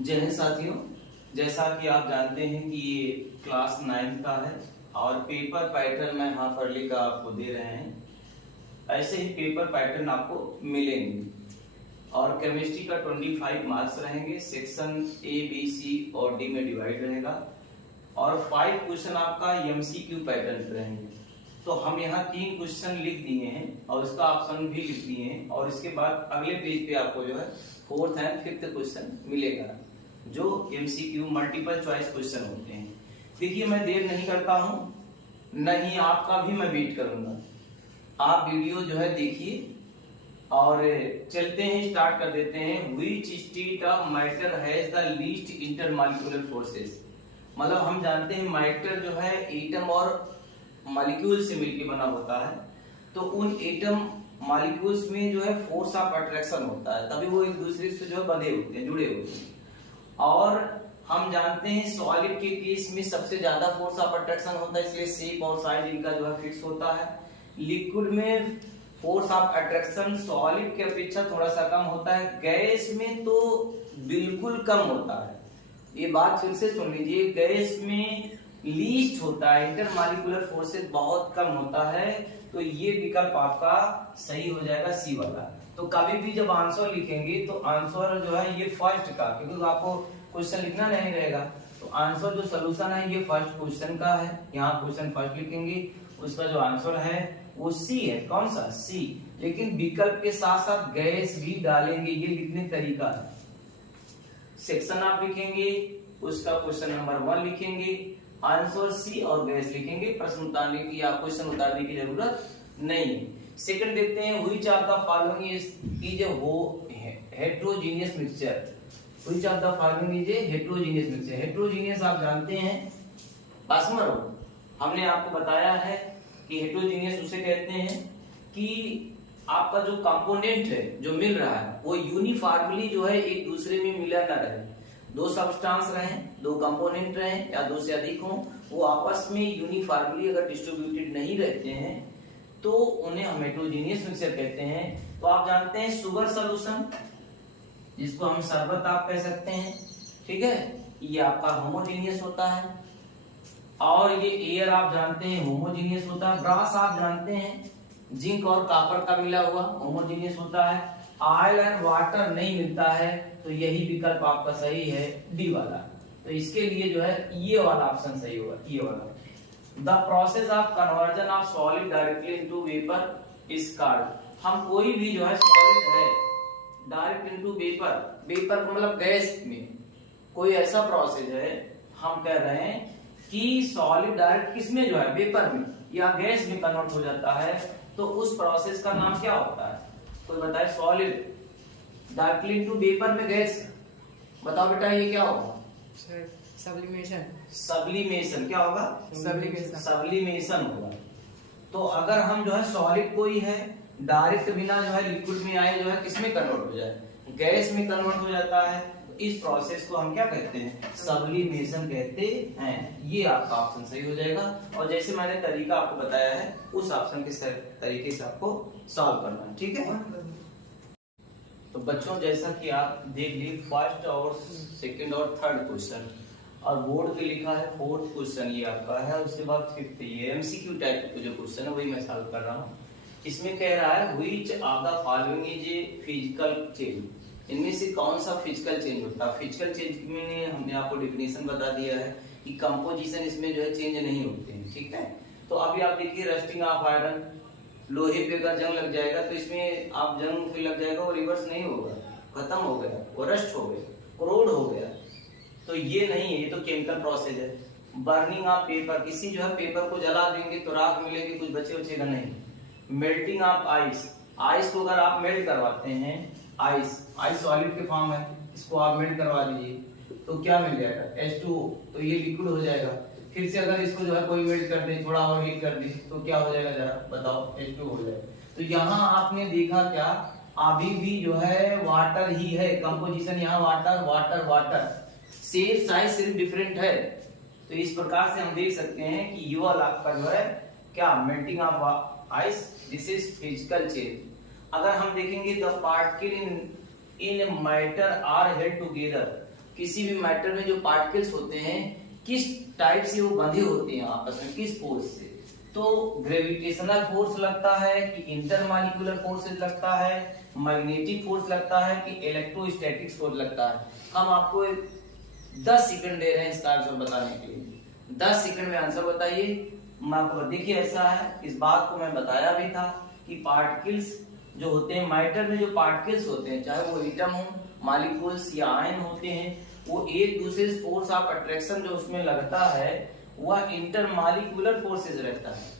जय हिंद साथियों, जैसा कि आप जानते हैं कि ये क्लास 9 का है और पेपर पैटर्न मैं हाफ अर्ली का आपको दे रहे हैं। ऐसे ही पेपर पैटर्न आपको मिलेंगे और केमिस्ट्री का 25 मार्क्स रहेंगे। सेक्शन ए, बी, सी और डी में डिवाइड रहेगा और 5 क्वेश्चन आपका एमसीक्यू पैटर्न रहेंगे। तो हम यहाँ 3 क्वेश्चन लिख दिए हैं और इसका ऑप्शन भी लिख दिए हैं और इसके बाद अगले पेज पे आपको जो है 4th एंड 5th क्वेश्चन मिलेगा जो एमसीक्यू मल्टीपल चॉइस क्वेश्चन होते हैं। देखिए, मैं देर नहीं करता हूँ, नहीं आपका भी मैं वेट करूंगा। आप वीडियो जो है देखिए और चलते हैं, स्टार्ट कर देते हैं। Which state of matter has the least intermolecular forces. मतलब हम जानते हैं मैटर जो है एटम और मॉलिक्यूल से मिलकर बना होता है, तो उन एटम मॉलिक्यूल्स में जो है फोर्स ऑफ अट्रैक्शन होता है, तभी वो एक दूसरे से जो है बंधे होते हैं, जुड़े होते हैं। और हम जानते हैं सॉलिड के केस में सबसे ज्यादा फोर्स ऑफ अट्रैक्शन होता है, इसलिए शेप और साइज इनका जो है फिक्स होता है। लिक्विड में फोर्स ऑफ अट्रैक्शन सॉलिड के अपेक्षा थोड़ा सा कम होता है, गैस में तो बिल्कुल कम होता है। ये बात फिर से सुन लीजिए, गैस में लीस्ट होता है, इंटरमॉलिक्यूलर फोर्सेस बहुत कम होता है। तो ये विकल्प आपका सही हो जाएगा, सी वाला। तो कभी भी जब आंसर लिखेंगे तो आंसर जो है ये फर्स्ट का, क्योंकि आपको क्वेश्चन लिखना नहीं रहेगा, तो आंसर जो सोल्यूशन है ये फर्स्ट क्वेश्चन का है। यहाँ क्वेश्चन फर्स्ट लिखेंगे, उसका जो आंसर है वो सी है। कौन सा? सी। लेकिन विकल्प के साथ साथ गैस भी डालेंगे, ये लिखने तरीका है। सेक्शन आप लिखेंगे, उसका क्वेश्चन नंबर 1 लिखेंगे, आंसर सी और गैस लिखेंगे। प्रश्न उतारने की या क्वेश्चन उतारने की जरूरत नहीं है। सेकंड देखते हैं, which of the following is a heterogeneous mixture. Which of the following is a heterogeneous mixture. Heterogeneous आप जानते हैं पासमर, हमने आपको बताया है कि हेटेरोजेनियस उसे कहते हैं कि आपका जो कंपोनेंट है जो मिल रहा है वो यूनिफॉर्मली जो है एक दूसरे में मिला ना रहे। दो सब्सटेंस रहे, दो कंपोनेंट रहे या दो से अधिक हो, वो आपस में यूनिफॉर्मली अगर डिस्ट्रीब्यूटेड नहीं रहते हैं तो उन्हें हम हेटेरोजेनियस मिक्सचर कहते हैं। तो आप जानते हैं शुगर सॉल्यूशन, जिसको हम शरबत आप कह सकते हैं, ठीक है, ये आपका होमोजेनियस होता है। और ये एयर आप जानते हैं होमोजेनियस होता है। ब्रास आप जानते हैं जिंक और कॉपर का मिला हुआ होमोजेनियस होता है। ऑयल एंड वाटर नहीं मिलता है, तो यही विकल्प आपका सही है, डी वाला। तो इसके लिए जो है ये वाला ऑप्शन सही होगा, ये वाला। The process of conversion of solid directly into vapour is called. हम कोई भी जो है सॉलिड है डायरेक्ट इनटू वेपर, वेपर को मतलब गैस में कोई ऐसा प्रोसेस है, हम कह रहे हैं कि सॉलिड डायरेक्ट किसमें जो है वेपर में या गैस में कन्वर्ट हो जाता है, तो उस प्रोसेस का नाम क्या होता है? कोई बताए? सॉलिड डायरेक्टली इनटू वेपर में गैस, बताओ बेटा ये क्या होगा? सब्लिमेशन। सब्लिमेशन क्या होगा? सब्लिमेशन होगा। तो अगर हम जो है सॉलिड कोई है डायरेक्ट बिना जो है लिक्विड में आए जो है किसमें कन्वर्ट हो जाए? गैस में कन्वर्ट हो जाता है, तो इस प्रोसेस को हम क्या कहते हैं? सब्लिमेशन कहते हैं। ये आपका ऑप्शन सही हो जाएगा। और जैसे मैंने तरीका आपको बताया है उस ऑप्शन के तरीके से आपको सॉल्व करना है, ठीक है। तो बच्चों, जैसा कि आप देख ली फर्स्ट और सेकंड और थर्ड क्वेश्चन, और बोर्ड पे लिखा है 4th क्वेश्चन ये आपका है, उसके बाद 5th ये एमसीक्यू टाइप का जो क्वेश्चन है वही मैं सॉल्व कर रहा हूँ। इसमें कह रहा है which of the following is a physical change. इनमें से कौन सा फिजिकल चेंज होता है? फिजिकल चेंज में हमने आपको डेफिनेशन बता दिया है कि कंपोजिशन इसमें जो है चेंज नहीं होते हैं, ठीक है। तो अभी आप देखिए रस्टिंग ऑफ आयरन, लोहे पे अगर जंग लग जाएगा तो इसमें आप जंग पे लग जाएगा, वो रिवर्स नहीं होगा, खत्म हो गया, वो रस्ट हो गया, क्रोड हो गया। तो ये नहीं है, ये तो केमिकल प्रोसेस है। बर्निंग ऑफ पेपर, किसी जो है पेपर को जला देंगे तो राख मिलेगी, कुछ बचे बचेगा नहीं। मेल्टिंग ऑफ आइस, आइस को अगर आप मेल्ट करवाते हैं, आइस सॉलिड के फॉर्म है, इसको आप मेल्ट करवा दीजिए तो क्या मिल जाएगा? H2O, तो ये लिक्विड हो जाएगा। फिर से अगर इसको जो है कोई मेल्ट कर दे, थोड़ा और हीट कर दे, तो क्या हो जाएगा जरा बताओ? H2O हो जाएगा। तो यहाँ आपने देखा क्या, अभी भी जो है वाटर ही है, कंपोजिशन यहाँ water water water, shape size सिर्फ डिफरेंट है। तो इस प्रकार से हम देख सकते हैं कि ये वाला आपका जो है क्या, melting of ice, this is physical change. अगर हम देखेंगे the particle in matter are held together, किसी भी मैटर में जो पार्टिकल्स होते हैं किस टाइप से वो बंधे होते हैं आपस में, किस फोर्स से। तो ग्रेविटेशनल फोर्स लगता है कि इंटरमॉलिक्यूलर फोर्सेस लगता है, मैग्नेटिक फोर्स लगता है कि इलेक्ट्रोस्टैटिक फोर्स लगता है। हम आपको 10 सेकंड दे रहे हैं इसका आंसर बताने के लिए। 10 सेकंड में आंसर बताइए। मैं आपको देखिए ऐसा है, इस बात को मैं बताया भी था कि पार्टिकल्स जो होते हैं मैटर में, जो पार्टिकल्स होते हैं चाहे वो एटम हो, मॉलिक्यूल्स या आयन होते हैं, वो एक दूसरे से फोर्स ऑफ अट्रैक्शन जो उसमें लगता है वह इंटरमॉलिक्यूलर फोर्सेस रहता है।